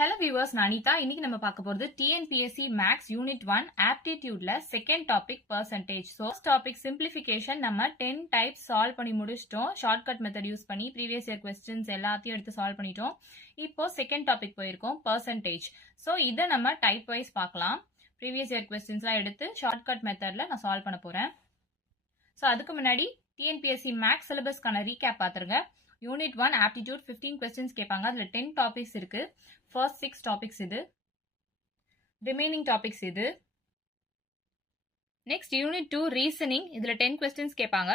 Hello viewers, நான் அனிதா. இன்னைக்கு நம்ம பார்க்க போறது TNPSC Max Unit 1 Aptitudeல second topic percentage. So first topic simplification நம்ம 10 types solve பண்ணி முடிச்சிட்டோம். Shortcut method யூஸ் பண்ணி previous year questions எல்லாத்தையும் எடுத்து solve பண்ணிட்டோம். இப்போ second topic போயிருக்கோம் percentage. So இதை நம்ம type wise பார்க்கலாம். Previous year questionsலாம் எடுத்து shortcut methodல நான் solve பண்ண போறேன். So அதுக்கு முன்னாடி TNPSC Max syllabusக்கான recap பார்த்துருங்க. Unit 1 Aptitude 15 questions கேட்பாங்க. அதுல 10 topics இருக்கு. First 6 topics இது. Remaining topics இது. Next Unit 2 Reasoning. இதுல 10 questions கேட்பாங்க.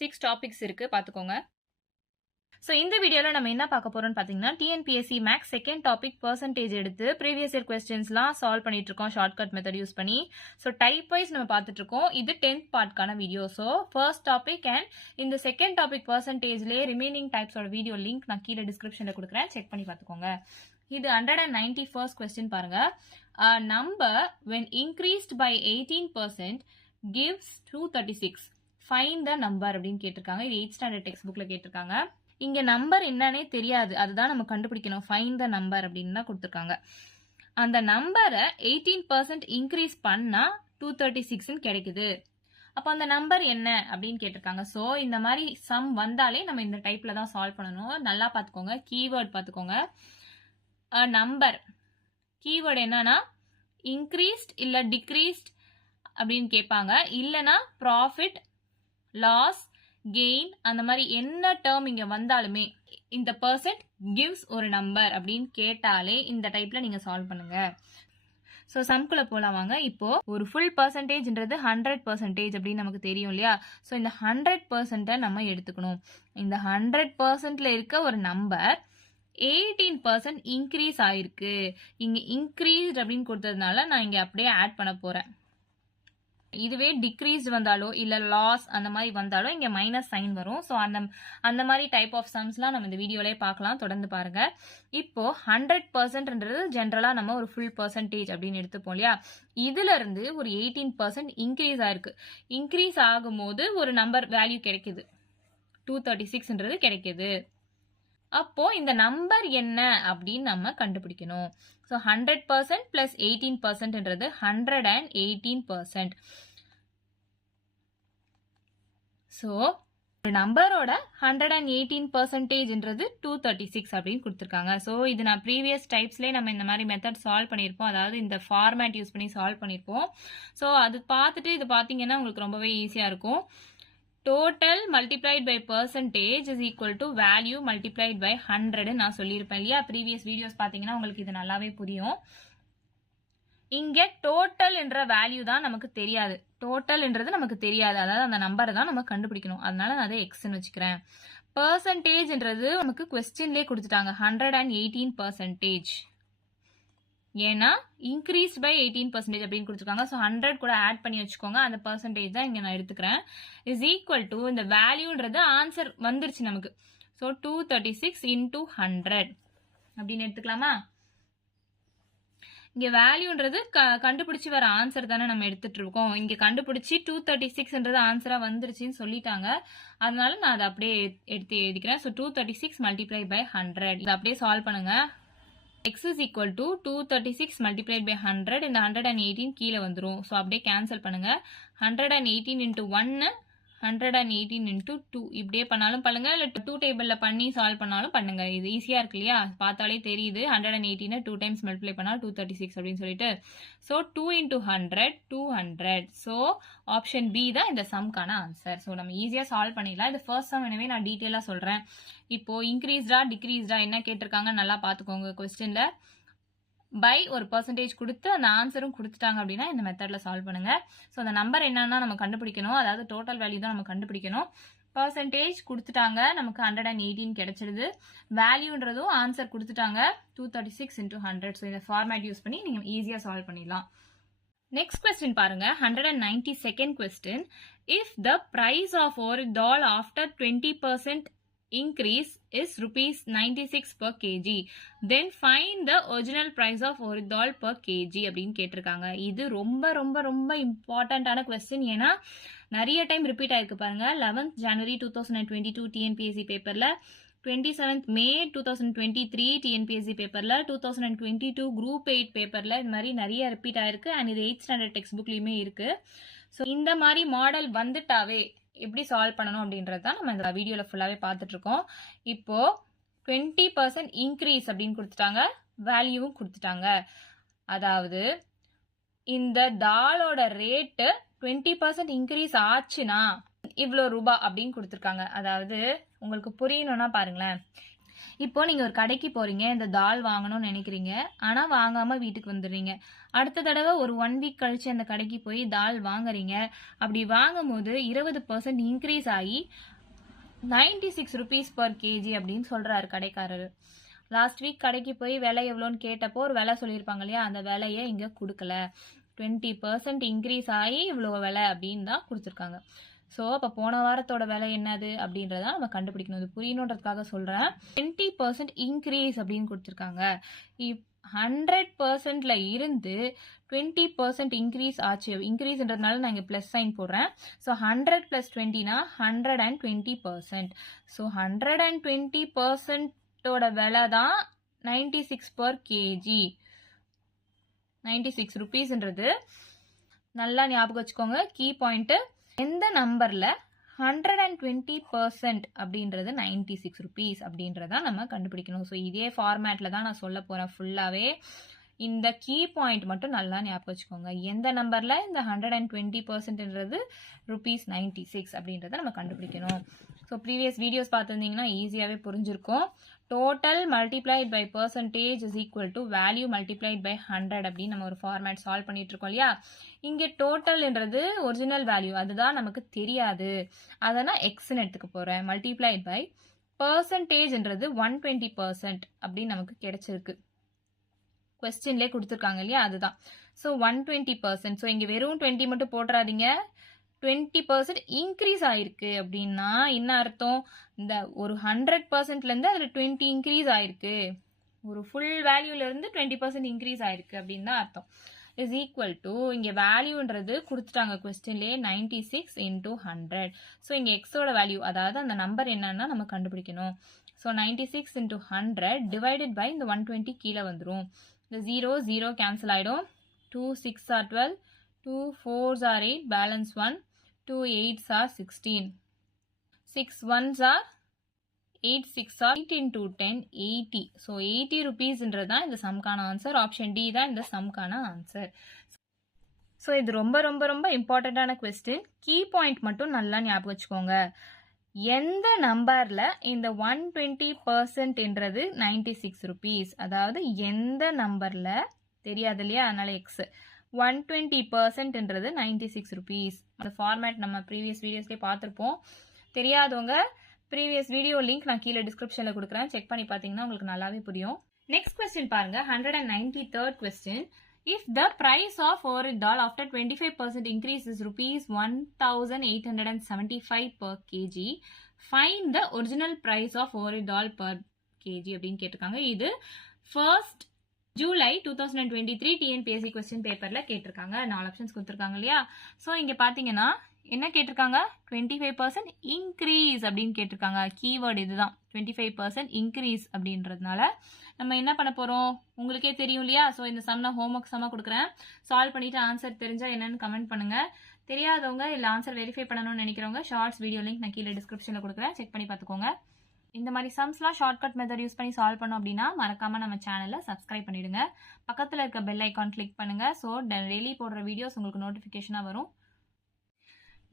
6 topics இருக்கு. பார்த்துக்கோங்க. So இந்த வீடியோல நம்ம என்ன பார்க்க போறோம்னு பாத்தீங்கன்னா TNPSC Max second topic percentage எடுத்து previous year questionsலாம் solve பண்ணிட்டு இருக்கோம் shortcut method யூஸ் பண்ணி. So type wise நம்ம பார்த்துட்டு இருக்கோம். இது 10th partக்கான வீடியோ. So first topic and இந்த second topic percentageலயே remaining types ஓட வீடியோ லிங்க் நான் கீழே descriptionல கொடுக்குறேன். செக் பண்ணி பார்த்துக்கோங்க. இது 191st question பாருங்க. A number when increased by 18% gives 236. Find the number அப்படின்னு கேட்டிருக்காங்க. இது 8th standard textbookல கேட்டிருக்காங்க. இங்க நம்பர் என்னன்னே தெரியாது, அதுதான் நம்ம கண்டுபிடிக்கணும். ஃபைண்ட் த நம்பர் அப்படின்னு தான் கொடுத்துருக்காங்க. அந்த நம்பரை 18% இன்க்ரீஸ் பண்ணா 236 கிடைக்குது. அப்போ அந்த நம்பர் என்ன அப்படின்னு கேட்டிருக்காங்க. ஸோ இந்த மாதிரி சம் வந்தாலே நம்ம இந்த டைப்ல தான் சால்வ் பண்ணணும். நல்லா பார்த்துக்கோங்க. கீவேர்ட் பார்த்துக்கோங்க. நம்பர் கீவேர்டு என்னன்னா இன்க்ரீஸ்ட் இல்ல டிக்ரீஸ்ட் அப்படின்னு கேட்பாங்க. இல்லைன்னா ப்ராஃபிட், லாஸ், கெயின், அந்த மாதிரி என்ன டேர்ம் இங்க வந்தாலுமே இந்த பர்சன்ட் கிவ்ஸ் ஒரு நம்பர் அப்படின்னு கேட்டாலே இந்த டைப்ல நீங்க சால்வ் பண்ணுங்க. ஸோ சம்குள்ள போலாம் வாங்க. இப்போ ஒரு ஃபுல் பர்சன்டேஜ்ன்றது 100% அப்படின்னு நமக்கு தெரியும் இல்லையா? ஸோ இந்த 100% நம்ம எடுத்துக்கணும். இந்த 100%ல இருக்க ஒரு நம்பர் 18% இன்க்ரீஸ் ஆயிருக்கு. இங்க இன்க்ரீஸ்ட் அப்படின்னு கொடுத்ததுனால நான் இங்க அப்படியே ஆட் பண்ண போறேன். இதுவே டிக்ரீஸ் வந்தாலோ இல்ல லாஸ் அந்த மாதிரி வந்தாலோ இங்க மைனஸ் சைன் வரும். ஸோ அந்த மாதிரி டைப் ஆஃப் சம்ஸ்லாம் நம்ம இந்த வீடியோலயே பார்க்கலாம். தொடர்ந்து பாருங்க. இப்போ 100%ன்றது ஜென்ரலா நம்ம ஒரு ஃபுல் பர்சன்டேஜ் அப்படின்னு எடுத்துப்போம் இல்லையா? இதுல இருந்து ஒரு 18% இன்க்ரீஸ் ஆயிருக்கு. இன்க்ரீஸ் ஆகும்போது ஒரு நம்பர் வேல்யூ கிடைக்குது, 236ன்றது கிடைக்குது. அப்போ இந்த நம்பர் என்ன அப்படின்னு நம்ம கண்டுபிடிக்கணும். So 100% plus 18%ன்றது 118%. ஸோ ஒரு நம்பரோட 118%ன்றது 236 அப்படின்னு கொடுத்துருக்காங்க. ஸோ இது நான் ப்ரீவியஸ் டைப்ஸ்லேயே நம்ம இந்த மாதிரி மெத்தட் சால்வ் பண்ணியிருப்போம். அதாவது இந்த ஃபார்மேட் யூஸ் பண்ணி சால்வ் பண்ணியிருப்போம். ஸோ அது பார்த்துட்டு இது பார்த்தீங்கன்னா உங்களுக்கு ரொம்பவே ஈஸியாக இருக்கும். Total multiplied by percentage is equal to value multiplied by 100 நான் சொல்லியிருப்பேன் இல்லையா? ப்ரீவியஸ் வீடியோஸ் பார்த்தீங்கன்னா உங்களுக்கு இது நல்லாவே புரியும். இங்க டோட்டல் என்ற வேல்யூ தான் நமக்கு தெரியாது. டோட்டல்ன்றது நமக்கு தெரியாது, அதாவது அந்த நம்பரை தான் நம்ம கண்டுபிடிக்கணும். அதனால நான் அதை எக்ஸ்ன்னு வச்சுக்கிறேன். பர்சன்டேஜ்ன்றது நமக்கு கொஸ்டின்லேயே கொடுத்துட்டாங்க 118%. ஏன்னா இன்க்ரீஸ் பை 18% அப்படின்னு கொடுத்துருக்காங்க. ஸோ 100 கூட ஆட் பண்ணி வச்சுக்கோங்க. அந்த பர்சன்டேஜ் தான் இங்க நான் எடுத்துக்கிறேன். இஸ் ஈக்குவல் டு இந்த வேல்யூன்றது ஆன்சர் வந்துருச்சு நமக்கு. ஸோ 236 into 100 அப்படின்னு எடுத்துக்கலாமா? இங்க வேல்யூன்றது கண்டுபிடிச்சி வர ஆன்சர் தானே நம்ம எடுத்துட்டு இருக்கோம். இங்க கண்டுபிடிச்சி 236ன்றது ஆன்சரா வந்துருச்சுன்னு சொல்லிட்டாங்க. அதனால நான் அதை அப்படியே எடுத்து எழுதிக்கிறேன். ஸோ 236 multiplied by 100 இதை அப்படியே சால்வ் பண்ணுங்க. x is equal to 236 multiplied by 100. இந்த 118 கீழே வந்துரும். ஸோ அப்படியே கேன்சல் பண்ணுங்க. 118 into 1 118 into 2 இப்படியே பண்ணாலும் பண்ணுங்க, இல்லை 2 டேபிள்ல பண்ணி சால்வ் பண்ணாலும் பண்ணுங்க. இது ஈஸியா இருக்கு இல்லையா? பார்த்தாலே தெரியுது. 118 2 டைம்ஸ் மல்டிப்ளை பண்ணா 236 அப்படின்னு சொல்லிட்டு. So 2 into 100 200. So option B தான் இந்த சம்கான ஆன்சர். ஸோ நம்ம ஈஸியா சால்வ் பண்ணிடலாம். இது ஃபர்ஸ்ட் சம், எனவே நான் டீட்டெயிலா சொல்றேன். இப்போ இன்க்ரீஸ்டா டிக்ரீஸ்டா என்ன கேட்டிருக்காங்க நல்லா பாத்துக்கோங்க. கொஸ்டின்ல பை ஒரு பர்சன்டேஜ் கொடுத்து அந்த ஆன்சரும் கொடுத்துட்டாங்க அப்படின்னா இந்த மெத்தட்ல சால்வ் பண்ணுங்க. ஸோ அந்த நம்பர் என்னன்னா நம்ம கண்டுபிடிக்கணும், அதாவது டோட்டல் வேல்யூ தான் நம்ம கண்டுபிடிக்கணும். பர்சன்டேஜ் கொடுத்துட்டாங்க, நமக்கு 118 கிடைச்சிடுது. வேல்யூன்றதும் ஆன்சர் கொடுத்துட்டாங்க 236 into 100. ஸோ இந்த ஃபார்மேட் யூஸ் பண்ணி நீங்க ஈஸியா சால்வ் பண்ணிடலாம். நெக்ஸ்ட் கொஸ்டின் பாருங்க. 192nd question. If the price of ஒரு doll after 20% increase is rupees 96 per kg, then find the original price of ஒரு doll per kg அப்படின்னு கேட்டிருக்காங்க. இது ரொம்ப ரொம்ப ரொம்ப இம்பார்ட்டன்டான கொஸ்டின். ஏன்னா நிறைய டைம் ரிப்பீட் ஆயிருக்கு பாருங்க. 11th January 2022 TNPSC பேப்பர்ல 27th மே 2023 டிஎன்பிஎஸ்சி பேப்பர்ல 2022 குரூப் 8 பேப்பர்ல இந்த மாதிரி நிறைய ரிப்பீட் ஆயிருக்கு அண்ட் இது 8th ஸ்டாண்டர்ட் டெக்ஸ்ட் புக்லயுமே இருக்கு. ஸோ இந்த மாதிரி மாடல் வந்துட்டாவே எப்படி சால்வ் பண்ணணும் அப்படின்றது தான் நம்ம இந்த வீடியோல ஃபுல்லாவே பார்த்துட்டு இருக்கோம். இப்போ 20% இன்க்ரீஸ் அப்படின்னு கொடுத்துட்டாங்க, வேல்யூவும் கொடுத்துட்டாங்க. அதாவது இந்த டாலோட ரேட்டு 20% இன்க்ரீஸ் ஆச்சுன்னா இவ்வளோ ரூபாய் அப்படின்னு கொடுத்துருக்காங்க. அதாவது உங்களுக்கு புரியணும்னா பாருங்களேன். இப்போ நீங்க ஒரு கடைக்கு போறீங்க, இந்த தால் வாங்கணும்னு நினைக்கிறீங்க, ஆனா வாங்காம வீட்டுக்கு வந்துடுறீங்க. அடுத்த தடவை ஒரு 1 வீக் கழிச்சு அந்த கடைக்கு போய் தால் வாங்குறீங்க. அப்படி வாங்கும் போது 20% இன்க்ரீஸ் ஆகி 96 rupees per kg அப்படின்னு சொல்றாரு கடைக்காரரு. லாஸ்ட் வீக் கடைக்கு போய் விலை எவ்வளோன்னு கேட்டப்போ ஒரு விலை சொல்லியிருப்பாங்க இல்லையா, அந்த விலையை இங்க கொடுக்கல. 20% இன்க்ரீஸ் ஆகி இவ்வளோ விலை அப்படின்னு தான் கொடுத்துருக்காங்க. ஸோ அப்போ போன வாரத்தோட விலை என்னது அப்படின்றத நம்ம கண்டுபிடிக்கணும். இது புரியணுன்றதுக்காக சொல்றேன். 20% இன்க்ரீஸ் அப்படின்னு கொடுத்துருக்காங்க. 100%ல இருந்து 20% இன்க்ரீஸ் ஆச்சு. இன்க்ரீஸ்ன்றதுனால நான் இங்கே பிளஸ் சைன் போடுறேன். ஸோ 100 + 20னா 120%. ஸோ 120%ஓட விலை தான் 96 per kg. 96 rupeesன்றது நல்லா ஞாபகம் வச்சுக்கோங்க. கீ பாயிண்ட், எந்த நம்பர்ல 120% அப்படின்றது 96 rupees அப்படின்றத நம்ம கண்டுபிடிக்கணும். ஸோ இதே ஃபார்மேட்ல தான் நான் சொல்ல போறேன் ஃபுல்லாவே. இந்த கீ பாயிண்ட் மட்டும் நல்லா ஞாபகம் வச்சுக்கோங்க. எந்த நம்பர்ல இந்த 120%ன்றது ₹96 அப்படின்றத நம்ம கண்டுபிடிக்கணும். ஸோ ப்ரீவியஸ் வீடியோஸ் பார்த்துருந்தீங்கன்னா ஈஸியாகவே புரிஞ்சிருக்கும். Total multiplied by percentage is equal to value multiplied by 100 அப்படின்னு நம்ம ஒரு ஃபார்மேட் சால்வ் பண்ணிட்டு இருக்கோம் இல்லையா. இங்கே டோட்டல்ன்றது ஒரிஜினல் வேல்யூ, அதுதான் நமக்கு தெரியாது, அதை நான் எக்ஸ்ன்னு எடுத்துக்க போறேன். மல்டிப்ளைட் பை பர்சன்டேஜ்ன்றது 120% அப்படின்னு நமக்கு கிடைச்சிருக்கு. கொஸ்டின்லேயே கொடுத்துருக்காங்க இல்லையா, அதுதான். ஸோ 120%. ஸோ இங்கே வெறும் 20 மட்டும் போட்டுறாதீங்க. 20% இன்க்ரீஸ் ஆயிருக்கு அப்படின்னா என்ன அர்த்தம்? இந்த ஒரு 100%ல இருந்து அதுல 20 இன்க்ரீஸ் ஆயிருக்கு. ஒரு ஃபுல் வேல்யூல இருந்து 20% இன்க்ரீஸ் ஆயிருக்கு அப்படின்னு தான் அர்த்தம். இஸ் ஈக்குவல் டு இங்க வேல்யூன்றது கொடுத்துட்டாங்க கொஸ்டின்லேயே 96 × 100. ஸோ இங்க எக்ஸோட வேல்யூ, அதாவது அந்த நம்பர் என்னன்னா நம்ம கண்டுபிடிக்கணும். ஸோ 96 × 100 டிவைடட் பை இந்த 120 கீழே வந்துடும். இந்த 0 கேன்சல் ஆயிடும். 2 6 are 12, 2 4s are 8, balance 1, 2 8s are 16, 6 1s are 8, 6 are 8 into 10 80. So 80 rupeesன்றதான் இந்த சம்கான ஆன்சர். ஆப்ஷன் டி தான் இந்த சம்கான ஆன்சர். ஸோ இது ரொம்ப ரொம்ப ரொம்ப இம்பார்ட்டண்டான கொஸ்டின். கீ பாயிண்ட் மட்டும் நல்லா ஞாபகம் வச்சுக்கோங்க. எந்த நம்பர்ல இந்த 120%ன்றது 96 rupees, அதாவது எந்த நம்பர்ல தெரியாது இல்லையா, அதனால எக்ஸ். 120%ன்றது 96 rupees. அந்த ஃபார்மேட் நம்ம ப்ரீவியஸ் வீடியோஸ்லேயே பார்த்துருப்போம். தெரியாதவங்க ப்ரீவியஸ் வீடியோ லிங்க் நான் கீழே டிஸ்கிரிப்ஷனில் கொடுக்குறேன், செக் பண்ணி பார்த்தீங்கன்னா உங்களுக்கு நல்லாவே புரியும். நெக்ஸ்ட் கொஸ்டின் பாருங்க, 193rd question. If the price of ஒரு dal after 25% increase is rupees 1875 per kg, find the original price of ஒரு dal per kg அப்படின்னு கேட்டிருக்காங்க. இது 1st July 2023 டிஎன்பிஎஸ்சி கொஸ்டின் பேப்பர்ல கேட்டிருக்காங்க. 4 ஆப்ஷன்ஸ் கொடுத்துருக்காங்க இல்லையா. ஸோ இங்க பாத்தீங்கன்னா என்ன கேட்டிருக்காங்க, 25% இன்க்ரீஸ் அப்படின்னு கேட்டிருக்காங்க. கீவேர்டு இதுதான், 25% இன்க்ரீஸ் அப்படின்றதுனால நம்ம என்ன பண்ண போறோம் உங்களுக்கே தெரியும் இல்லையா. ஸோ இந்த சம் நான் ஹோம்ஒர்க் சம்மா கொடுக்குறேன், சால்வ் பண்ணிட்டு ஆன்சர் தெரிஞ்சா என்னன்னு கமெண்ட் பண்ணுங்க. தெரியாதவங்க இல்ல ஆன்சர் வெரிஃபை பண்ணணும்னு நினைக்கிறவங்க ஷார்ட்ஸ் வீடியோ லிங்க் நான் கீழே டிஸ்கிரிப்ஷன்ல கொடுக்குறேன், செக் பண்ணி பார்த்துக்கோங்க. இந்த மாதிரி சம்ஸ்லாம் ஷார்ட்கட் மெத்தட் யூஸ் பண்ணி சால்வ் பண்ணோம் அப்படின்னா மறக்காம நம்ம சேனலை சப்ஸ்கிரைப் பண்ணிடுங்க. பக்கத்தில் இருக்க பெல் ஐக்கான் கிளிக் பண்ணுங்க. ஸோ டெய்லி போடுற வீடியோஸ் உங்களுக்கு நோட்டிஃபிகேஷனாக வரும்.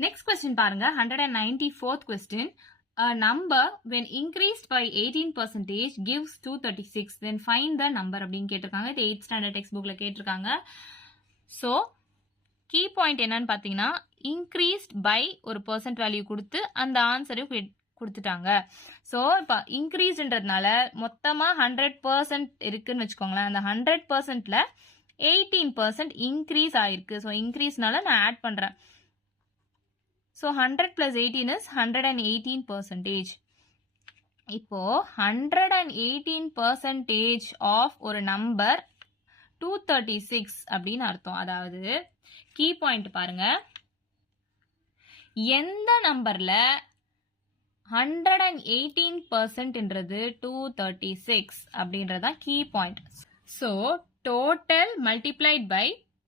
நெக்ஸ்ட் கொஸ்டின் பாருங்க, 194th question. A number when increased by 18% gives 236, then find the number அப்படின்னு கேட்டிருக்காங்க. இது 8th ஸ்டாண்டர்ட் டெக்ஸ்ட் புக்ல கேட்டிருக்காங்க. ஸோ கீ பாயிண்ட் என்னன்னு பார்த்தீங்கன்னா, இன்க்ரீஸ்ட் பை ஒரு பர்சன்ட் வேல்யூ கொடுத்து அந்த ஆன்சரையும் கொடுத்துட்டாங்க. ஸோ இப்போ இன்க்ரீஸ்ன்றதுனால மொத்தமாக 100% இருக்குன்னு வச்சுக்கோங்களேன். அந்த 100%ல 18% இன்க்ரீஸ் ஆயிருக்கு. ஸோ இன்க்ரீஸ்னால நான் ஆட் பண்றேன். So 100 + 18 is 118%. இப்போ 118% ஆஃப் ஒரு நம்பர் 236 அப்படின்னு அர்த்தம். அதாவது கீ பாயிண்ட் பாருங்க, எந்த நம்பர்ல 118%ன்றது 236 அப்படின்றதா key point. So, total multiplied by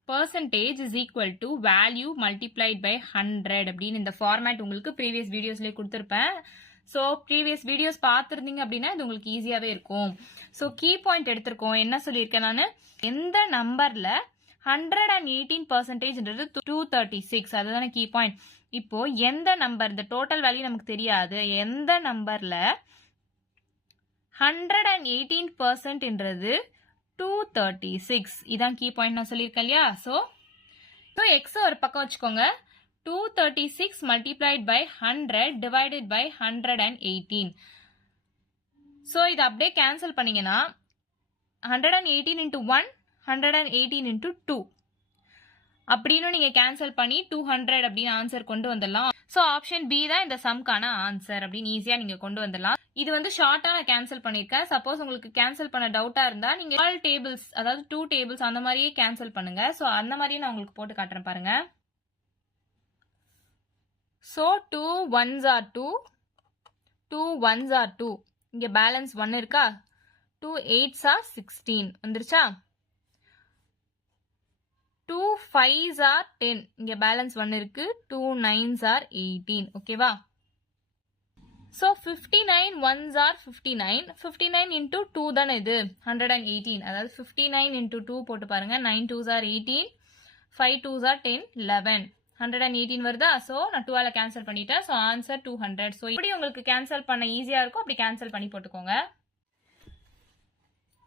percentage is equal to value multiplied by 100 அப்படின்னு இந்த ஃபார்மேட் உங்களுக்கு ப்ரீவியஸ் வீடியோஸ்லேயே கொடுத்துருப்பேன். ஸோ ப்ரீவியஸ் வீடியோஸ் பார்த்துருந்தீங்க அப்படின்னா இது உங்களுக்கு ஈஸியாகவே இருக்கும். ஸோ கீ பாயிண்ட் எடுத்திருக்கோம். என்ன சொல்லியிருக்கேன் நான், எந்த நம்பரில் 118%ன்றது 236, அதுதானே கீ பாயிண்ட். இப்போ எந்த நம்பர், இந்த டோட்டல் வேல்யூ நமக்கு தெரியாது, எந்த நம்பர்ல 118%ன்றது 236, இதான் கீ பாயிண்ட் நான் சொல்லியிருக்கேன் இல்லையா. ஸோ எக்ஸ் ஒரு பக்கம் வச்சுக்கோங்க. 236 multiplied by 100 divided by 118. So இது அப்படியே கேன்சல் பண்ணீங்கன்னா 118 into 1, 118 into 2 அப்படின்னு நீங்க கேன்சல் பண்ணி 200 அப்படின்னு ஆன்சர் கொண்டு வந்துடலாம். ஸோ ஆப்ஷன் பி தான் இந்த சம்கான ஆன்சர் அப்படின்னு ஈஸியா நீங்க கொண்டு வந்துடலாம். இது வந்து ஷார்ட்டா நான் கேன்சல் பண்ணிருக்கேன். சப்போஸ் உங்களுக்கு கேன்சல் பண்ண டவுட்டா இருந்தா நீங்க ஆல் டேபிள்ஸ், அதாவது 2 டேபிள்ஸ் அந்த மாதிரியே கேன்சல் பண்ணுங்க. ஸோ அந்த மாதிரியே நான் உங்களுக்கு போட்டு காட்டுறேன் பாருங்க. So 2 1s are 2, 2 1s are 2, இங்க பேலன்ஸ் 1 இருக்கா, 2 8s are 16 வந்துருச்சா, 2 5s are 10, இங்க பேலன்ஸ் 1 இருக்கு, 2 9s are 18. ஓகேவா. ஸோ 59 1s are 59, 59 into 2 தானே இது 118, அதாவது 59 into 2 போட்டு பாருங்க. 9 2s are 18, 5 2s are 10, 11, 118 வருதா. ஸோ நான் 2ஆல கேன்சல் பண்ணிட்டேன். So answer 200. ஸோ இப்படி உங்களுக்கு கேன்சல் பண்ண ஈஸியா இருக்கும், அப்படி கேன்சல் பண்ணி போட்டுக்கோங்க.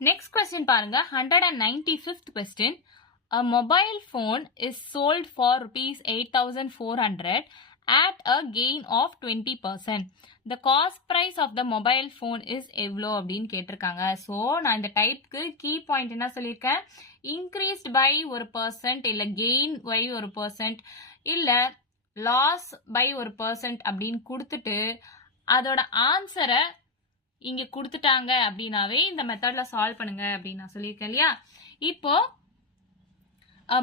நெக்ஸ்ட் கொஸ்டின் பாருங்க. 195th question. A mobile phone is sold for rupees 8,400 at a gain of 20%. The cost price of the mobile phone is எவ்வளோ அப்படின்னு கேட்டிருக்காங்க. ஸோ நான் இந்த டைப்க்கு கீ பாயிண்ட் என்ன சொல்லியிருக்கேன், இன்க்ரீஸ்ட் பை 1%, இல்லை கெயின் பை 1%, இல்லை லாஸ் பை 1% அப்படின்னு கொடுத்துட்டு அதோட ஆன்சரை இங்க கொடுத்துட்டாங்க அப்படின்னாவே இந்த மெத்தட்ல சால்வ் பண்ணுங்க அப்படின்னு நான் சொல்லியிருக்கேன் இல்லையா. இப்போ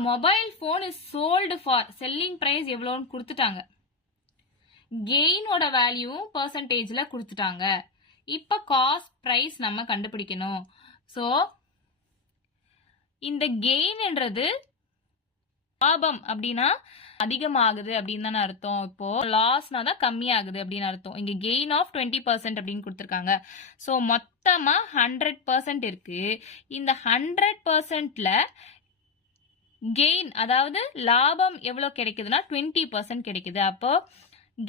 mobile phone is sold for, selling price எவ்வளோன்னு கொடுத்துட்டாங்க, கெயினோட வேல்யூ பெர்சன்டேஜ்ல கொடுத்துட்டாங்க. இப்ப காஸ்ட் பிரைஸ் நம்ம கண்டுபிடிக்கணும். ஸோ இந்த கெயின்ன்றது லாபம் அப்படின்னா அதிகமாகுது அப்படின்னு தானே அர்த்தம். இப்போ லாஸ்னா தான் கம்மியாகுது அப்படின்னு அர்த்தம். இங்க கெயின் ஆஃப் 20% அப்படின்னு கொடுத்துருக்காங்க. ஸோ மொத்தமா 100% இருக்கு. இந்த 100%ல கெயின், அதாவது லாபம் எவ்வளவு கிடைக்குதுன்னா 20% கிடைக்குது. அப்போ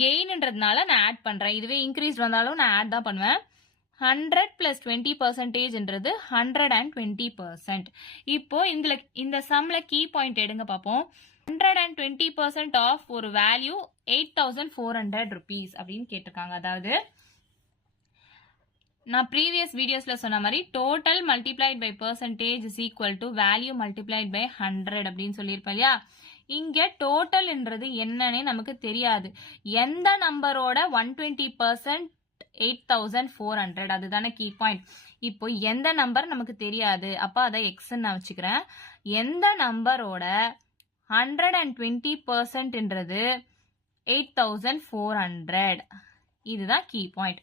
கெயின்ன்றதுனால நான் ஆட் பண்றேன். இதுவே இன்க்ரீஸ் வந்தாலும் நான் ஆட் தான் பண்ணுவேன். 100 plus 20%ன்றது 120%. இப்போ இந்த சம்ல கீ பாயிண்ட் எடுங்க பார்ப்போம். 120% ஆஃப் ஒரு வேல்யூ 8,400 rupees அப்படின்னு கேட்டிருக்காங்க. அதாவது நான் ப்ரீவியஸ் வீடியோஸ்ல சொன்ன மாதிரி total multiplied by percentage is equal to value multiplied by 100 அப்படின்னு சொல்லியிருப்பேன் இல்லையா. இங்க டோட்டல்ன்றது என்னன்னு நமக்கு தெரியாது. எந்த நம்பரோட 120% 8,400, அதுதானே கீ பாயிண்ட். இப்போ எந்த நம்பர் நமக்கு தெரியாது, அப்ப அதை எக்ஸ் நான் வச்சுக்கிறேன். எந்த நம்பரோட 120%ன்றது 8,400, இதுதான் கீ பாயிண்ட்.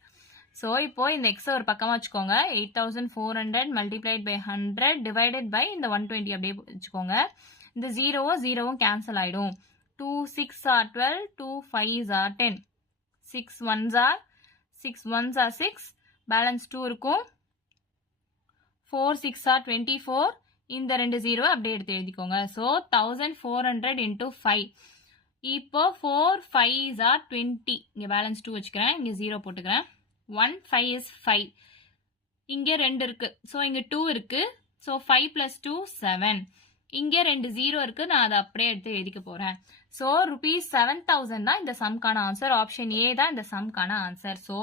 ஸோ இப்போ இந்த எக்ஸ் ஒரு பக்கமா வச்சுக்கோங்க. 8,400 மல்டிப்ளைட் பை 100 டிவைடட் பை இந்த 120 அப்படியே வச்சுக்கோங்க. இந்த ஜீரோவும் கேன்சல் ஆயிடும். 2 6 are 12, 2 5s are 10, 6 1s are 6, balance 2 இருக்கும். 4 6 are 24, இந்த 2 0 அப்படியே எடுத்து எழுதிக்கோங்க. So 1,400 into 5. இப்போ 4 5s are 20, இங்க பேலன்ஸ் 2 வச்சுக்கிறேன், இங்க 0 போட்டுக்கிறேன். 1 5 is 5, இங்க 2 இருக்கு, ஸோ இங்க 2 இருக்கு. ஸோ 5 plus 2 7, இங்க 2 0 இருக்கு, நான் அதை அப்படியே எடுத்து எழுதிக்க போறேன். ஸோ ₹7,000 தான் இந்த சம்கான ஆன்சர். ஆப்ஷன் ஏ தான் இந்த சம்கான ஆன்சர். ஸோ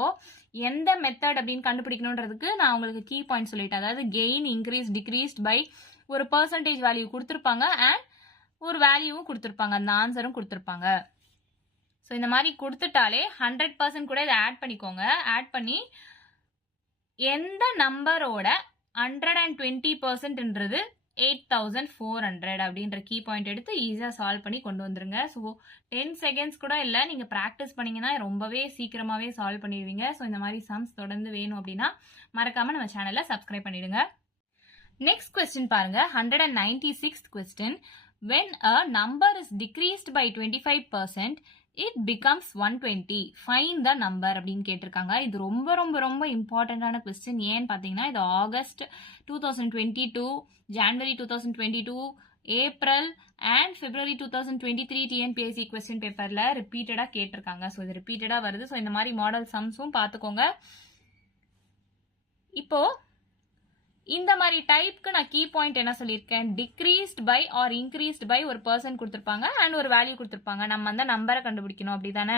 எந்த மெத்தட் அப்படின்னு கண்டுபிடிக்கணுன்றதுக்கு நான் உங்களுக்கு கீ பாயிண்ட் சொல்லிட்டேன். அதாவது கெயின், இன்க்ரீஸ், டிக்ரீஸ்ட் பை ஒரு பெர்சன்டேஜ் வேல்யூ கொடுத்துருப்பாங்க அண்ட் ஒரு வேல்யூவும் கொடுத்துருப்பாங்க, அந்த ஆன்சரும் கொடுத்துருப்பாங்க. ஸோ இந்த மாதிரி கொடுத்துட்டாலே 100% கூட இதை ஆட் பண்ணிக்கோங்க. ஆட் பண்ணி எந்த நம்பரோட 120%ன்றது 8400 அப்படின்ற கீ பாயிண்ட் எடுத்து ஈஸியா சால்வ் பண்ணி கொண்டு வந்துருங்க. ஸோ 10 செகண்ட்ஸ் கூட இல்லை, நீங்க ப்ராக்டிஸ் பண்ணீங்கன்னா ரொம்பவே சீக்கிரமாவே சால்வ் பண்ணிடுவீங்க. ஸோ இந்த மாதிரி சம்ஸ் தொடர்ந்து வேணும் அப்படின்னா மறக்காம நம்ம சேனலை சப்ஸ்கிரைப் பண்ணிடுங்க. நெக்ஸ்ட் கொஸ்டின் பாருங்க, 196th question. When a number is decreased by 25%, it becomes 120. Find the number அப்படின்னு கேட்டிருக்காங்க. இது ரொம்ப ரொம்ப ரொம்ப இம்பார்ட்டன்டான கொஸ்டின். ஏன்னு பார்த்தீங்கன்னா இது August 2022, January 2022, April and February 2023 TNPSC question பேப்பர்ல ரிப்பீட்டடா கேட்டிருக்காங்க. ஸோ இது ரிப்பீட்டடா வருது. ஸோ இந்த மாதிரி மாடல் சம்ஸும் பார்த்துக்கோங்க. இப்போ இந்த மாதிரி டைப்க்கு நான் கீ பாயிண்ட் என்ன சொல்லியிருக்கேன், decreased by or increased by ஒரு பர்சன் கொடுத்துருப்பாங்க அண்ட் ஒரு வேல்யூ கொடுத்துருப்பாங்க. நம்ம அந்த நம்பரை கண்டுபிடிக்கணும் அப்படிதானே.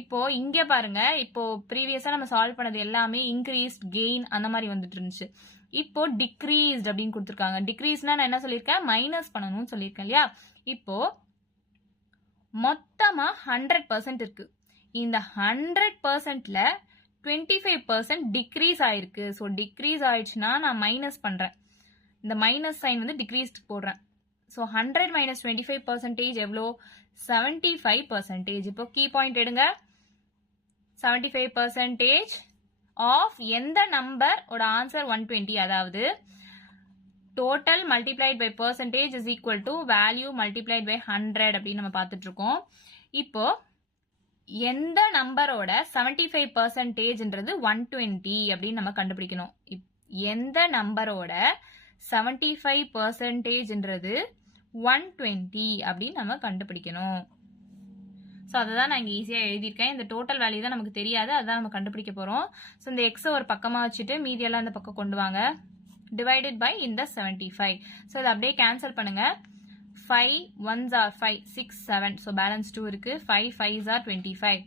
இப்போ இங்க பாருங்க, இப்போ ப்ரீவியஸா நம்ம சால்வ் பண்ணது எல்லாமே இன்க்ரீஸ்ட், கெயின் அந்த மாதிரி வந்துட்டு இருந்துச்சு. இப்போ டிக்ரீஸ்ட் அப்படின்னு கொடுத்துருக்காங்க. டிக்ரீஸ்னா நான் என்ன சொல்லியிருக்கேன், மைனஸ் பண்ணணும்னு சொல்லியிருக்கேன் இல்லையா. இப்போ மொத்தமா 100% இருக்கு. இந்த 100%ல 25% டிக்ரீஸ் ஆயிருக்கு. ஸோ டிக்ரீஸ் ஆயிடுச்சுன்னா நான் மைனஸ் பண்றேன். இந்த மைனஸ் சைன் வந்து டிக்ரீஸ் போடுறேன். ஸோ 100 - 25% எவ்வளோ, 75%. இப்போ கீ பாயிண்ட் எடுங்க, 75% ஆஃப் எந்த நம்பர் ஓட ஆன்சர் 120. அதாவது total multiplied by percentage is equal to value multiplied by 100 அப்படின்னு நம்ம பார்த்துட்டு இருக்கோம். இப்போ எந்த நம்பரோட 75%ன்றது 120 அப்படின்னு நம்ம கண்டுபிடிக்கணும். எந்த நம்பரோட 75%ன்றது 120 அப்படின்னு நம்ம கண்டுபிடிக்கணும். ஸோ அதை தான் நான் இங்கே ஈஸியாக எழுதியிருக்கேன். இந்த டோட்டல் வேல்யூ தான் நமக்கு தெரியாது, அதான் நம்ம கண்டுபிடிக்க போகிறோம். ஸோ இந்த எக்ஸை ஒரு பக்கமாக வச்சுட்டு மீதியெல்லாம் இந்த பக்கம் கொண்டு வாங்க. டிவைடட் பை இந்த 75. ஸோ இதை அப்படியே கேன்சல் பண்ணுங்க. 5 1s are 5, 6 7. ஸோ பேலன்ஸ் 2 இருக்கு. 5 5s are 25,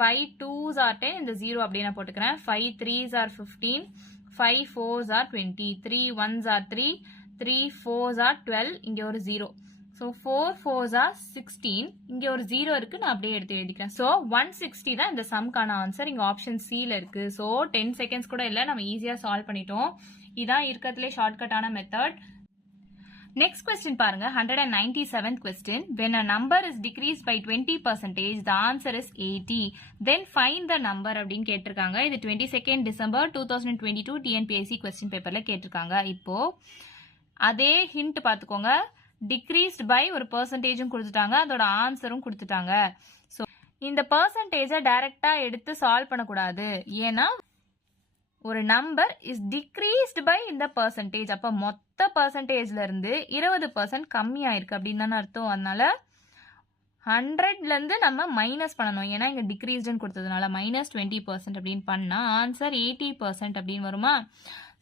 5 2s are 10. இந்த 0 அப்படியே நான் போட்டுக்கிறேன். 5 3s are 15, 5 4s are 20, 3 1s are 3, 3 4s are 12. இங்க ஒரு 0. So 4 4s are 16. இங்க ஒரு 0 இருக்கு, நான் அப்படியே எடுத்து எழுதிக்கிறேன். ஸோ 160 தான் இந்த சம்கான ஆன்சர். இங்க ஆப்ஷன் சில இருக்கு. ஸோ 10 செகண்ட்ஸ் கூட இல்லை, நம்ம ஈஸியா சால்வ் பண்ணிட்டோம். இதான் இருக்கிறதுலே ஷார்ட்கட்டான மெத்தட். Next question பாருங்க, 197th question. When a number is decreased by 20%, the answer is 80. Then find the number அப்படின்னு கேட்டிருக்காங்க. இது 22nd December 2022 டிஎன்பிஎஸ்சி கொஸ்டின் பேப்பர்ல கேட்டிருக்காங்க. இப்போ அதே ஹிண்ட் பார்த்துக்கோங்க. டிக்ரீஸ்ட் பை ஒரு பெர்சன்டேஜும் கொடுத்துட்டாங்க, அதோட ஆன்சரும் கொடுத்துட்டாங்க. ஸோ இந்த பெர்சன்டேஜை டைரக்டா எடுத்து சால்வ் பண்ணக்கூடாது. ஏன்னா ஒரு நம்பர் இஸ் டிக்ரீஸ்ட் பை இந்த பெர்சன்டேஜ். அப்ப மொத்த பெர்சன்டேஜ்ல இருந்து 20% கம்மியாயிருக்கு அப்படின்னு தானே அர்த்தம். அதனால 100ல இருந்து நம்ம மைனஸ் பண்ணணும். ஏன்னா இங்க டிக்ரீஸ்டுன்னு கொடுத்ததுனால -20% அப்படின்னு பண்ணா ஆன்சர் 80% அப்படின்னு வருமா.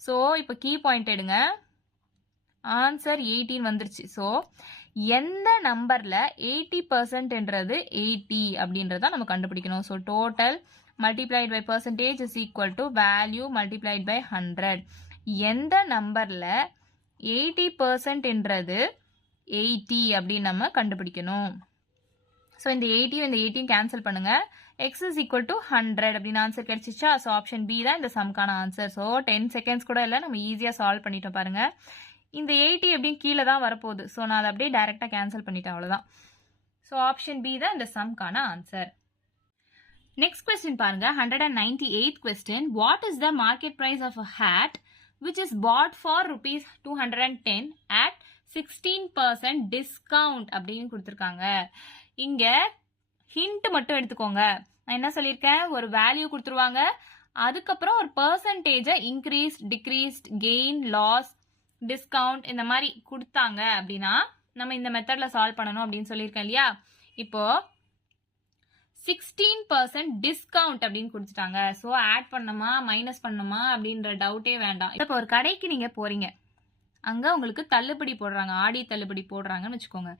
ஸோ இப்போ கீ பாயிண்ட் எடுங்க. ஆன்சர் 18 வந்துருச்சு. ஸோ எந்த நம்பர்ல 80%ன்றது 80 அப்படின்றத நம்ம கண்டுபிடிக்கணும். So total multiplied by percentage is equal to value multiplied by 100. எந்த நம்பர்ல 80%ன்றது 80 அப்படின்னு நம்ம கண்டுபிடிக்கணும். ஸோ இந்த 80 இந்த 18 கேன்சல் பண்ணுங்க. x is equal to 100 அப்படின்னு ஆன்சர் கிடைச்சிச்சா. ஸோ ஆப்ஷன் பி தான் இந்த சம்கான ஆன்சர். ஸோ 10 செகண்ட்ஸ் கூட இல்லை, நம்ம ஈஸியா சால்வ் பண்ணிட்டோம் பாருங்க. இந்த 80 எப்படியும் கீழே தான் வரப்போகுது. ஸோ நான் அதை அப்படியே டைரக்டா கேன்சல் பண்ணிட்டேன், அவ்வளவுதான். ஸோ ஆப்ஷன் பி தான் இந்த சம்கான ஆன்சர். Next question பாருங்க, 198th question. What is the market price of a hat which is bought for rupees 210 at 16% discount அப்படின்னு கொடுத்துருக்காங்க. இங்க ஹிண்ட் மட்டும் எடுத்துக்கோங்க. நான் என்ன சொல்லியிருக்கேன், ஒரு வேல்யூ கொடுத்துருவாங்க, அதுக்கப்புறம் ஒரு பெர்சன்டேஜை increase, decreased, gain, loss, discount இந்த மாதிரி கொடுத்தாங்க அப்படின்னா நம்ம இந்த மெத்தட்ல சால்வ் பண்ணணும் அப்படின்னு சொல்லியிருக்கேன் இல்லையா. இப்போ 16% டிஸ்கவுண்ட் அப்படின்னு கொடுத்துட்டாங்க. ஸோ ஆட் பண்ணணுமா மைனஸ் பண்ணணுமா அப்படின்ற டவுட்டே வேண்டாம். இப்போ ஒரு கடைக்கு நீங்க போறீங்க, அங்க உங்களுக்கு தள்ளுபடி போடுறாங்க, ஆடி தள்ளுபடி போடுறாங்கன்னு வச்சுக்கோங்க.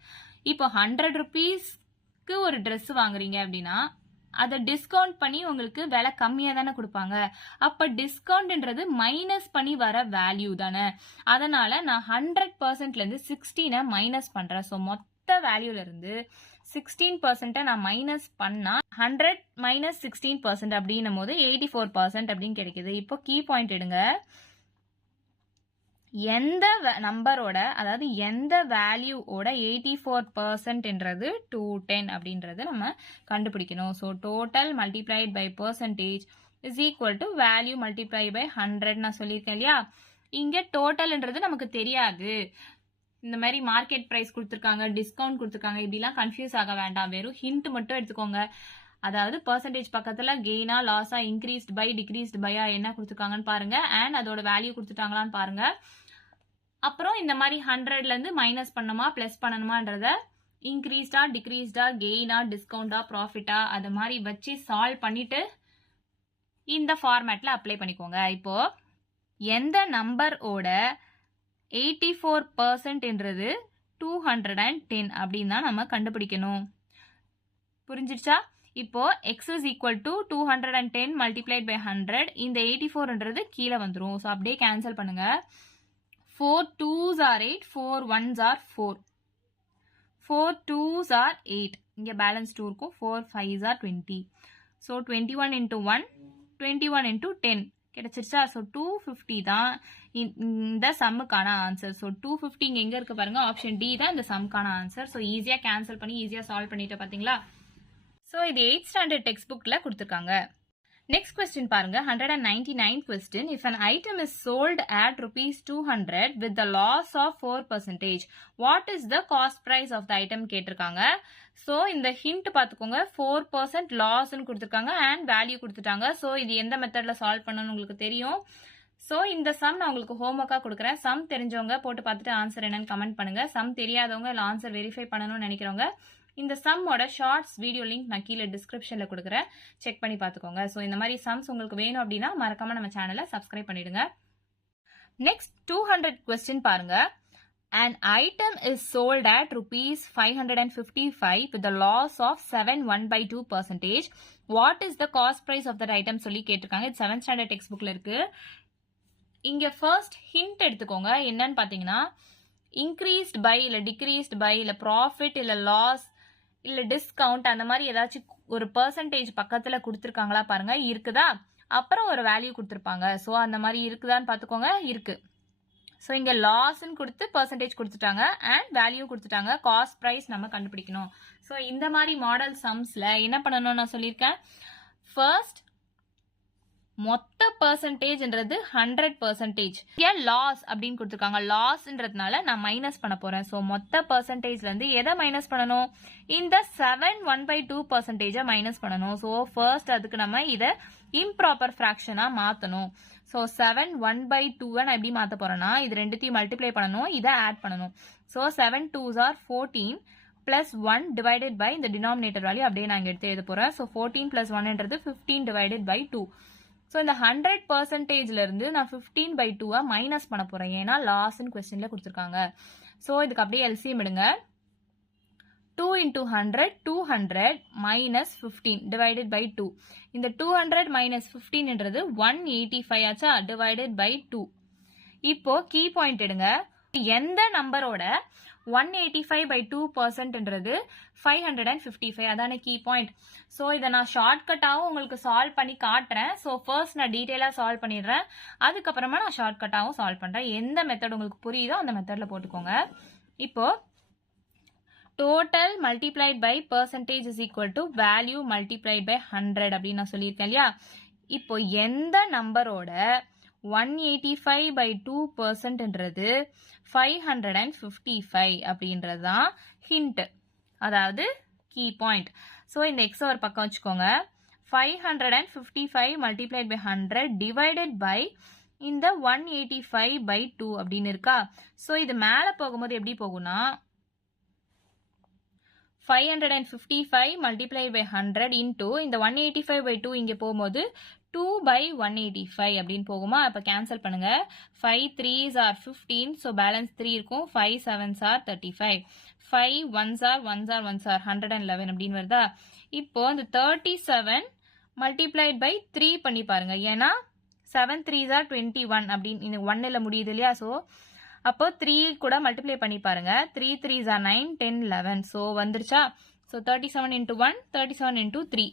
இப்போ 100 rupeesக்கு ஒரு ட்ரெஸ் வாங்குறீங்க அப்படின்னா அதை டிஸ்கவுண்ட் பண்ணி உங்களுக்கு விலை கம்மியா தானே கொடுப்பாங்க. அப்ப டிஸ்கவுண்ட்ன்றது மைனஸ் பண்ணி வர வேல்யூ தானே. அதனால நான் 100%ல இருந்து 16 மைனஸ் பண்றேன். ஸோ மொத்த வேல்யூல இருந்து 16% நான் மைனஸ் பண்ணா 100 - 16% அப்படின்னும் போது 84% அப்படின்னு கிடைக்குது. இப்போ கீ பாயிண்ட் எடுங்க. எந்த நம்பரோட அதாவது எந்த வேல்யூவோட 84% 210 அப்படின்றது நம்ம கண்டுபிடிக்கணும். So total multiplied by percentage is equal to value multiply by 100 நான் சொல்லியிருக்கேன் இல்லையா. இங்கே டோட்டல்ன்றது நமக்கு தெரியாது. இந்த மாதிரி மார்க்கெட் ப்ரைஸ் கொடுத்துருக்காங்க, டிஸ்கவுண்ட் கொடுத்துருக்காங்க, இப்படிலாம் கன்ஃபியூஸ் ஆக வேண்டாம். வெறும் ஹிண்ட் மட்டும் எடுத்துக்கோங்க. அதாவது பர்சன்டேஜ் பக்கத்துல கெயினா லாஸா இன்க்ரீஸ்ட் பை டிக்ரீஸ்ட் பையா என்ன கொடுத்துருக்காங்கன்னு பாருங்க, அண்ட் அதோட வேல்யூ கொடுத்துட்டாங்களான்னு பாருங்க. அப்புறம் இந்த மாதிரி 100ல இருந்து மைனஸ் பண்ணணுமா பிளஸ் பண்ணணுமான்றத இன்க்ரீஸ்டா டிக்ரீஸ்டா கெயினா டிஸ்கவுண்டா ப்ராஃபிட்டா அது மாதிரி வச்சு சால்வ் பண்ணிட்டு இந்த ஃபார்மேட்ல அப்ளை பண்ணிக்கோங்க. இப்போ எந்த நம்பரோட 84% 210 அப்படின்னு தான் நம்ம கண்டுபிடிக்கணும். புரிஞ்சிடுச்சா? இப்போ x is equal to 210 multiplied by 100. இந்த 84ன்றது கீழே வந்துரும். ஸோ அப்படியே கேன்சல் பண்ணுங்க. 4 2s are 8, 4 1s are 4, 4 2s are 8. இங்க பேலன்ஸ் 2 இருக்கும். 4 5s are 20. So 21 into 1, 21 into 10 கிடைச்சிருச்சா? ஸோ 250 தான் இந்த சம்முக்கான ஆன்சர். ஸோ 250 இங்க எங்க இருக்கு பாருங்க, ஆப்ஷன் டி தான் இந்த சம்முக்கான ஆன்சர். ஸோ ஈஸியா கேன்சல் பண்ணி ஈஸியா சால்வ் பண்ணிட்டு பாத்தீங்களா? ஸோ இது 8th standard டெக்ஸ்ட் புக்ல கொடுத்துருக்காங்க. நெக்ஸ்ட் கொஸ்டின் பாருங்க, 199 question. If an item is sold at ₹200 with the loss of 4%, what is the cost price of the item கேட்டிருக்காங்க. ஸோ இந்த ஹிண்ட் பார்த்துக்கோங்க, 4% லாஸ்ன்னு கொடுத்துருக்காங்க அண்ட் வேல்யூ கொடுத்துட்டாங்க. ஸோ இது எந்த மெத்தட்ல சால்வ் பண்ணணும்னு உங்களுக்கு தெரியும். ஸோ இந்த சம் நான் உங்களுக்கு ஹோம்ஒர்க்காக கொடுக்குறேன். சம் தெரிஞ்சவங்க போட்டு பார்த்துட்டு ஆன்சர் என்னன்னு கமெண்ட் பண்ணுங்க. சம் தெரியாதவங்க இல்லை ஆன்சர் வெரிஃபை பண்ணணும்னு நினைக்கிறவங்க இந்த சம்மோட ஷார்ட்ஸ் வீடியோ லிங்க் நான் கீழே டிஸ்கிரிப்ஷன்ல கொடுக்குறேன், செக் பண்ணி பார்த்துக்கோங்க. ஸோ இந்த மாதிரி சம்ஸ் உங்களுக்கு வேணும் அப்படின்னா மறக்காம நம்ம சேனலை சப்ஸ்கிரைப் பண்ணிடுங்க. நெக்ஸ்ட் 200 கொஸ்டின் பாருங்க. An item is sold at ₹555 with a loss of 7.1/2%. What is the cost price of that item சொல்லி கேட்டிருக்காங்க. இது 7th standard டெக்ஸ்ட் புக்ல இருக்கு. இங்க ஃபர்ஸ்ட் ஹிண்ட் எடுத்துக்கோங்க. என்னன்னு பாத்தீங்கன்னா இன்க்ரீஸ்ட் பை இல்ல டிக்ரீஸ்ட் பை இல்ல ப்ராஃபிட் இல்ல லாஸ் இல்ல டிஸ்கவுண்ட் அந்த மாதிரி ஏதாச்சும் ஒரு பெர்சன்டேஜ் பக்கத்துல கொடுத்துருக்காங்களா பாருங்க. இருக்குதா? அப்புறம் ஒரு வேல்யூ கொடுத்துருப்பாங்க. ஸோ அந்த மாதிரி இருக்குதான்னு பாத்துக்கோங்க. இருக்கு. ஸோ இங்க லாஸ்ன்னு கொடுத்து பெர்சன்டேஜ் கொடுத்துட்டாங்க அண்ட் வேல்யூ கொடுத்துட்டாங்க. காஸ்ட் பிரைஸ் நம்ம கண்டுபிடிக்கணும். ஸோ இந்த மாதிரி மாடல் சம்ஸ்ல என்ன பண்ணணும் நான் சொல்லியிருக்கேன். ஃபர்ஸ்ட் மொத்த பெர்சன்டேஜ்ன்றது 100%. ஏன் லாஸ் அப்படின்னு கொடுத்துருக்காங்க. லாஸ்ன்றதுனால நான் மைனஸ் பண்ண போறேன். ஸோ மொத்த பெர்சன்டேஜ்ல இருந்து எதை மைனஸ் பண்ணணும்? இந்த 7.1/2% மைனஸ் பண்ணணும். ஸோ ஃபர்ஸ்ட் அதுக்கு நம்ம இதை இம்ப்ராப்பர் ஃபிராக்ஷனா மாத்தணும். ஸோ 7/1/2 நான் எப்படி மாத்த போறேன்னா இது ரெண்டுத்தையும் மல்டிப்ளை பண்ணணும், இதை ஆட் பண்ணணும். So 7 2s are 14 plus 1 divided by இந்த டினாமினேட்டர் வேல்யூ அப்படியே நான் எடுத்து எழுத போறேன். So 14 plus 1ன்றது 15 divided by 2. So இந்த 100%ல இருந்து நான் 15/2 மைனஸ் பண்ண போறேன். ஏன்னா லாஸ்ன்னு கொஸ்டின்ல கொடுத்துருக்காங்க. ஸோ இதுக்கு அப்படியே எல்சிஎம் எடுங்க. 2 into 100 200 minus 15 divided by 2. இந்த 200 minus 15ன்றது 185 ஆச்சா, divided by 2. இப்போ கீ பாயிண்ட் எடுங்க. எந்த நம்பரோட 185/2%ன்றது 555 அதான கீ பாயிண்ட். ஸோ இதை நான் ஷார்ட்கட்டாகவும் உங்களுக்கு சால்வ் பண்ணி காட்டுறேன். ஸோ ஃபர்ஸ்ட் நான் டீட்டெயிலாக சால்வ் பண்ணிடுறேன், அதுக்கப்புறமா நான் ஷார்ட்கட்டாகவும் சால்வ் பண்ணுறேன். எந்த மெத்தட் உங்களுக்கு புரியுதோ அந்த மெத்தடில் போட்டுக்கோங்க. இப்போ total multiplied by percentage is equal to value multiplied by 100 அப்படின்னு நான் சொல்லியிருக்கேன் இல்லையா. இப்போ எந்த நம்பரோட 185/2%ன்றது 555 அப்படின்றது தான் ஹிண்ட், அதாவது கீ பாயிண்ட். ஸோ இந்த எக்ஸ் ஒரு பக்கம் வச்சுக்கோங்க. 555 multiplied by 100 divided by இந்த 185/2 அப்படின்னு இருக்கா. ஸோ இது மேலே போகும்போது எப்படி போகும்னா 555 multiplied by 100 into இந்த 185/2 இங்க போகும்போது 2/185 அப்படின்னு போகுமா. அப்ப கேன்சல் பண்ணுங்க. 5 3s are 15. ஸோ பேலன்ஸ் 3 இருக்கும். 5 7s are 35. 5 1s are 111 அப்படின்னு வருதா. இப்போ இந்த 37 multiplied by 3 பண்ணி பாருங்க. ஏன்னா 7 3s are 21 அப்படின்னு இந்த 1ல முடியுது இல்லையா. ஸோ அப்போ 3 கூட மல்டிப்ளை பண்ணி பாருங்க. 3 3s are 9 10 11. ஸோ வந்துருச்சா. So 37 into 1 37 into 3.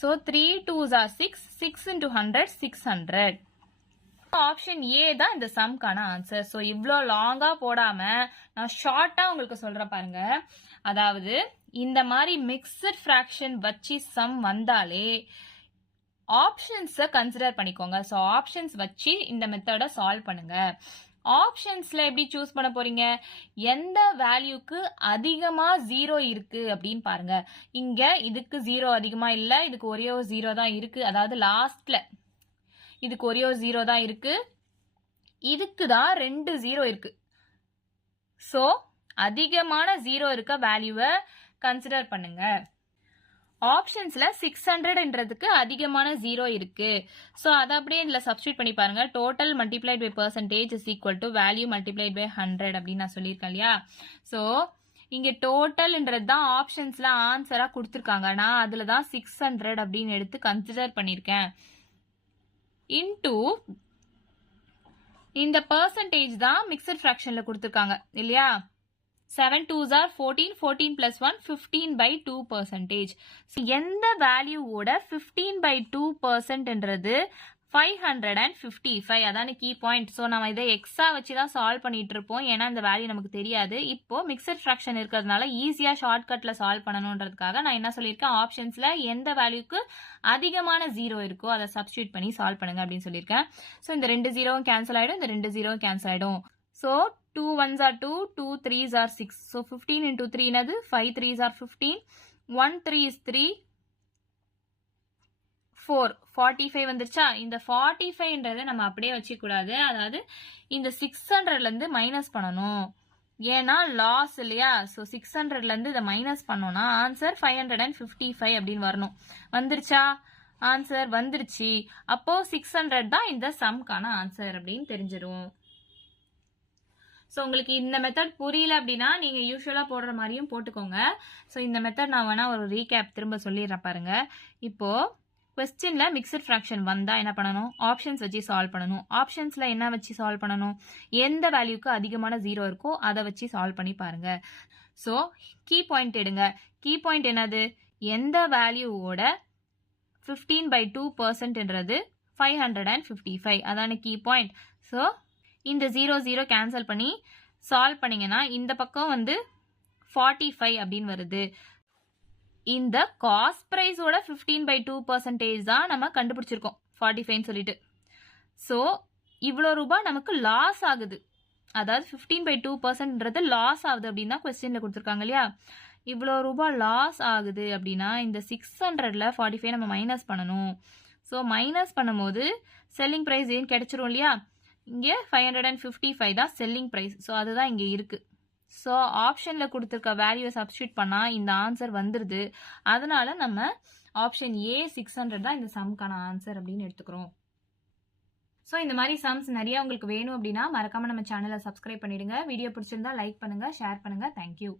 So 3 2s are 6, 6 into 100 600. Option A தான் இந்த சம்க்கான ஆன்சர். ஸோ இவ்வளோ லாங்கா போடாம நான் ஷார்ட்டா உங்களுக்கு சொல்றேன் பாருங்க. அதாவது இந்த மாதிரி மிக்சட் ஃபிராக்ஷன் வச்சு சம் வந்தாலே ஆப்ஷன்ஸை கன்சிடர் பண்ணிக்கோங்க. ஸோ ஆப்ஷன்ஸ் வச்சு இந்த மெத்தடை சால்வ் பண்ணுங்க. ஆப்ஷன்ஸ்ல எப்படி சூஸ் பண்ண போறீங்க? எந்த வேல்யூக்கு அதிகமா 0 இருக்கு அப்படின்னு பாருங்க. இங்க இதுக்கு 0 அதிகமா இல்ல, இதுக்கு ஒரே ஒரு 0 தான் இருக்கு. அதாவது லாஸ்ட்ல இதுக்கு ஒரே ஒரு 0 தான் இருக்கு, இதுக்கு தான் 2 0 இருக்கு. ஸோ அதிகமான 0 இருக்க வேல்யூவை கன்சிடர் பண்ணுங்க. ஆப்ஷன்ஸ்ல 600ன்றதுக்கு அதிகமான 0 இருக்கு. ஸோ அதை அப்படியே இதில் சப்ஸ்டியூட் பண்ணி பாருங்க. Total multiplied by percentage is equal to value multiplied by 100 அப்படின்னு நான் சொல்லியிருக்கேன் இல்லையா? ஸோ இங்க டோட்டல்ன்றது தான் ஆப்ஷன்ஸ்ல ஆன்சரா கொடுத்துருக்காங்க. நான் அதுல தான் 600 அப்படின்னு எடுத்து கன்சிடர் பண்ணியிருக்கேன். இன்டூ இந்த பர்சன்டேஜ் தான் மிக்சட் ஃபிராக்ஷன்ல கொடுத்துருக்காங்க இல்லையா? 7 2s are 14, 14 plus 1, 15/2%. எந்த வேல்யூவோட 15/2%ன்றது 555. அதான கீ பாயிண்ட். ஸோ நம்ம இதை எக்ஸா வச்சு தான் சால்வ் பண்ணிட்டு இருப்போம், ஏன்னா இந்த வேல்யூ நமக்கு தெரியாது. இப்போ மிக்சட் ஃபிராக்ஷன் இருக்கிறதுனால ஈஸியா ஷார்ட்கட்ல சால்வ் பண்ணணுன்றதுக்காக நான் என்ன சொல்லியிருக்கேன், ஆப்ஷன்ஸ்ல எந்த வேல்யூக்கு அதிகமான 0 இருக்கோ அதை சப்ஸ்டியூட் பண்ணி சால்வ் பண்ணுங்க அப்படின்னு சொல்லியிருக்கேன். ஸோ இந்த 2 0 கேன்சல் ஆயிடும், இந்த 2 0 கேன்சல் ஆயிடும். So 2 1s are 2, 2 3s are 6. So 15 into 3 என்னது? 5 3s are 15, 1 3 is 3, 4 45 வந்துருச்சா? இந்த 45ன்றதை நம்ம அப்படியே வச்சுக்கூடாது, அதாவது இந்த 600ல இருந்து மைனஸ் பண்ணணும், ஏன்னா லாஸ் இல்லையா? ஸோ 600ல இருந்து இதை மைனஸ் பண்ணோம்னா ஆன்சர் 555 அப்படின்னு வரணும். வந்துருச்சா? ஆன்சர் வந்துருச்சு. அப்போ 600 தான் இந்த சம்க்கான ஆன்சர் அப்படின்னு தெரிஞ்சிடும். ஸோ உங்களுக்கு இந்த மெத்தட் புரியல அப்படின்னா நீங்கள் யூஸ்வலாக போடுற மாதிரியும் போட்டுக்கோங்க. ஸோ இந்த மெத்தட் நான் வேணா ஒரு ரீகேப் திரும்ப சொல்லிடுறேன் பாருங்க. இப்போ கொஸ்டின்ல மிக்சட் ஃபிராக்ஷன் வந்தா என்ன பண்ணணும்? ஆப்ஷன்ஸ் வச்சு சால்வ் பண்ணணும். ஆப்ஷன்ஸ்ல என்ன வச்சு சால்வ் பண்ணணும்? எந்த வேல்யூக்கு அதிகமான 0 இருக்கோ அதை வச்சு சால்வ் பண்ணி பாருங்க. ஸோ கீ பாயிண்ட் எடுங்க. கீ பாயிண்ட் என்னது? எந்த வேல்யூவோட 15/2%ன்றது 555, அதான கீ பாயிண்ட். ஸோ இந்த 0 0 கேன்சல் பண்ணி சால்வ் பண்ணீங்கன்னா இந்த பக்கம் வந்து 45 அப்படின்னு வருது. இந்த காஸ்ட் பிரைஸோட 15/2% தான் நம்ம கண்டுபிடிச்சிருக்கோம் 45 சொல்லிட்டு. ஸோ இவ்வளோ ரூபாய் நமக்கு லாஸ் ஆகுது, அதாவது 15/2%ன்றது லாஸ் ஆகுது அப்படின்னு தான் கொஸ்டின்ல கொடுத்துருக்காங்க இல்லையா? இவ்வளோ ரூபாய் லாஸ் ஆகுது அப்படின்னா இந்த 600ல 45 நம்ம மைனஸ் பண்ணணும். ஸோ மைனஸ் பண்ணும்போது செல்லிங் ப்ரைஸ் ஏன் கிடைச்சிரும் இல்லையா? இங்கே 555 தான் செல்லிங் ப்ரைஸ். ஸோ அதுதான் இங்கே இருக்கு. ஸோ ஆப்ஷனில் கொடுத்துருக்க வேல்யூவை சப்ஸ்டியூட் பண்ணால் இந்த ஆன்சர் வந்துடுது. அதனால நம்ம ஆப்ஷன் ஏ 600 தான் இந்த சம்க்கான ஆன்சர் அப்படின்னு எடுத்துக்கிறோம். ஸோ இந்த மாதிரி சம்ஸ் நிறைய உங்களுக்கு வேணும் அப்படின்னா மறக்காம நம்ம சேனலை சப்ஸ்கிரைப் பண்ணிடுங்க. வீடியோ பிடிச்சிருந்தா லைக் பண்ணுங்க, ஷேர் பண்ணுங்க. தேங்க்யூ.